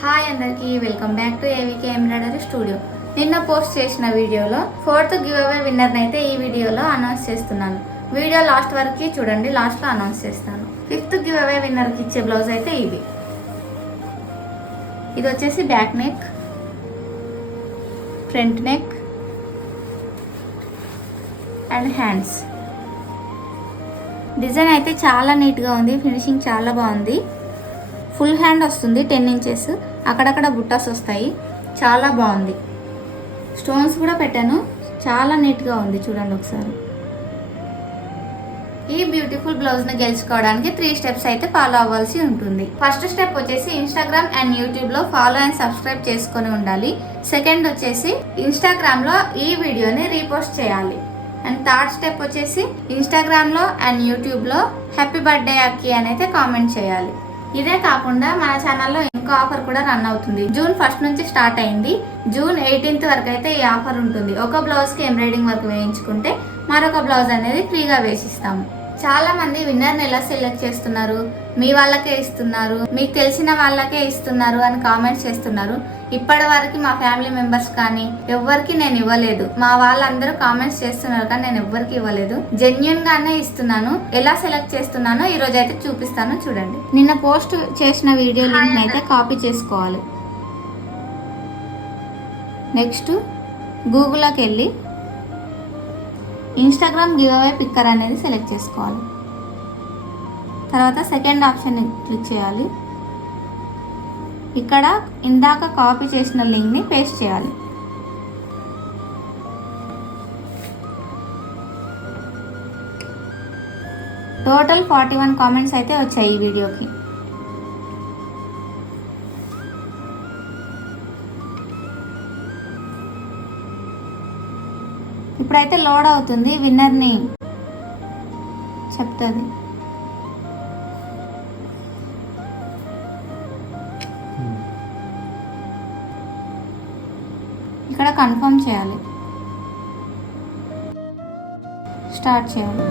Hi అందరికి welcome back to ఏవికే embroidery studio. నిన్న post చేసిన వీడియోలో 4th గివ్ అవే విన్నర్ అయితే ఈ వీడియోలో అనౌన్స్ చేస్తున్నాను. వీడియో లాస్ట్ వరకు చూడండి, లాస్ట్ లో అనౌన్స్ చేస్తాను. 5th గివ్ అవే విన్నర్ కి ఇచ్చే బ్లౌజ్ అయితే ఇది వచ్చేసి back neck, front neck and hands. Design అయితే చాలా నీట్గా ఉంది, ఫినిషింగ్ చాలా బాగుంది. ఫుల్ హ్యాండ్ వస్తుంది, 10 inches, అక్కడక్కడ బుట్టాస్ వస్తాయి, చాలా బాగుంది. స్టోన్స్ కూడా పెట్టాను, చాలా నీట్గా ఉంది. చూడండి ఒకసారి. ఈ బ్యూటిఫుల్ బ్లౌజ్ని గెలుచుకోవడానికి 3 steps అయితే ఫాలో అవ్వాల్సి ఉంటుంది. ఫస్ట్ స్టెప్ వచ్చేసి ఇన్స్టాగ్రామ్ అండ్ యూట్యూబ్లో ఫాలో అండ్ సబ్స్క్రైబ్ చేసుకొని ఉండాలి. సెకండ్ వచ్చేసి ఇన్స్టాగ్రామ్లో ఈ వీడియోని రీపోస్ట్ చేయాలి. అండ్ థర్డ్ స్టెప్ వచ్చేసి ఇన్స్టాగ్రామ్లో అండ్ యూట్యూబ్లో హ్యాపీ బర్త్డే అక్కి అని అయితే కామెంట్ చేయాలి. ఇదే కాకుండా మన ఛానల్లో ఇంకో ఆఫర్ కూడా రన్ అవుతుంది. జూన్ 1st నుంచి స్టార్ట్ అయింది. జూన్ 18th వరకు అయితే ఈ ఆఫర్ ఉంటుంది. ఒక బ్లౌజ్కి ఎంబ్రాయిడింగ్ వర్క్ వేయించుకుంటే మరొక బ్లౌజ్ అనేది ఫ్రీగా వేసిస్తాము. చాలా మంది విన్నర్ని ఎలా సెలెక్ట్ చేస్తున్నారు, మీ వాళ్ళకే ఇస్తున్నారు, మీకు తెలిసిన వాళ్ళకే ఇస్తున్నారు అని కామెంట్స్ చేస్తున్నారు. ఇప్పటి వరకు మా ఫ్యామిలీ మెంబర్స్ కానీ ఎవ్వరికి నేను ఇవ్వలేదు. మా వాళ్ళందరూ కామెంట్స్ చేస్తున్నారు కానీ నేను ఎవ్వరికి ఇవ్వలేదు. జెన్యున్ గానే ఇస్తున్నాను. ఎలా సెలెక్ట్ చేస్తున్నానో ఈ రోజు అయితే చూపిస్తాను, చూడండి. నిన్న పోస్ట్ చేసిన వీడియో లింక్ అయితే కాపీ చేసుకోవాలి. నెక్స్ట్ గూగుల్లోకి వెళ్ళి ఇన్స్టాగ్రామ్ గివ్ అవే పిక్కర్ అనేది సెలెక్ట్ చేసుకోవాలి. తర్వాత సెకండ్ ఆప్షన్ క్లిక్ చేయాలి. ఇక్కడ ఇందాక కాపీ చేసిన లింక్ని పేస్ట్ చేయాలి. టోటల్ 41 కామెంట్స్ అయితే వచ్చాయి ఈ వీడియోకి. ఇప్పుడైతే లోడ్ అవుతుంది, విన్నర్ని చెప్తుంది. ఇక్కడ కన్ఫర్మ్ చేయాలి, స్టార్ట్ చేయాలి.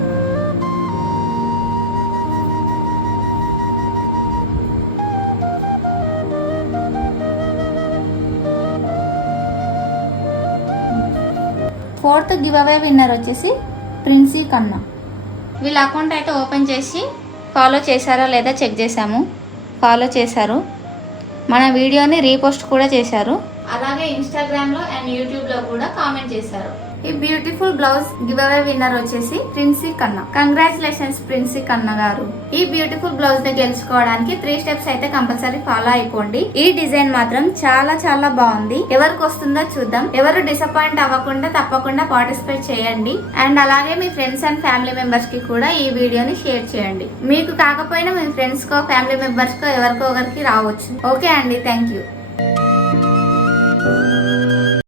ఫోర్త్ గివ్ అవే విన్నర్ వచ్చేసి ప్రిన్సీ కన్నా. వీళ్ళ అకౌంట్ అయితే ఓపెన్ చేసి ఫాలో చేశారా లేదా చెక్ చేశాము. ఫాలో చేశారు, మన వీడియోని రీపోస్ట్ కూడా చేశారు. అలాగే ఇన్స్టాగ్రామ్లో అండ్ యూట్యూబ్లో కూడా కామెంట్ చేశారు. ఈ beautiful blouse give away winner వచ్చేసి ప్రిన్సీ కన్నా. కంగ్రాచులేషన్స్ ప్రిన్సీ కన్నా గారు. ఈ బ్యూటిఫుల్ బ్లౌజ్ ని గెలుచుకోవడానికి 3 steps అయితే కంపల్సరీ ఫాలో అయిపోండి. ఈ డిజైన్ మాత్రం చాలా చాలా బాగుంది. ఎవరికి వస్తుందో చూద్దాం. ఎవరు డిసప్పాయింట్ అవ్వకుండా తప్పకుండా పార్టిసిపేట్ చేయండి. అండ్ అలాగే మీ ఫ్రెండ్స్ అండ్ ఫ్యామిలీ మెంబర్స్ కి కూడా ఈ వీడియోని షేర్ చేయండి. మీకు కాకపోయినా మీ ఫ్రెండ్స్ కో ఫ్యామిలీ మెంబర్స్ కో ఎవరికో ఒకరికి రావచ్చు. ఓకే అండి, థ్యాంక్ యూ.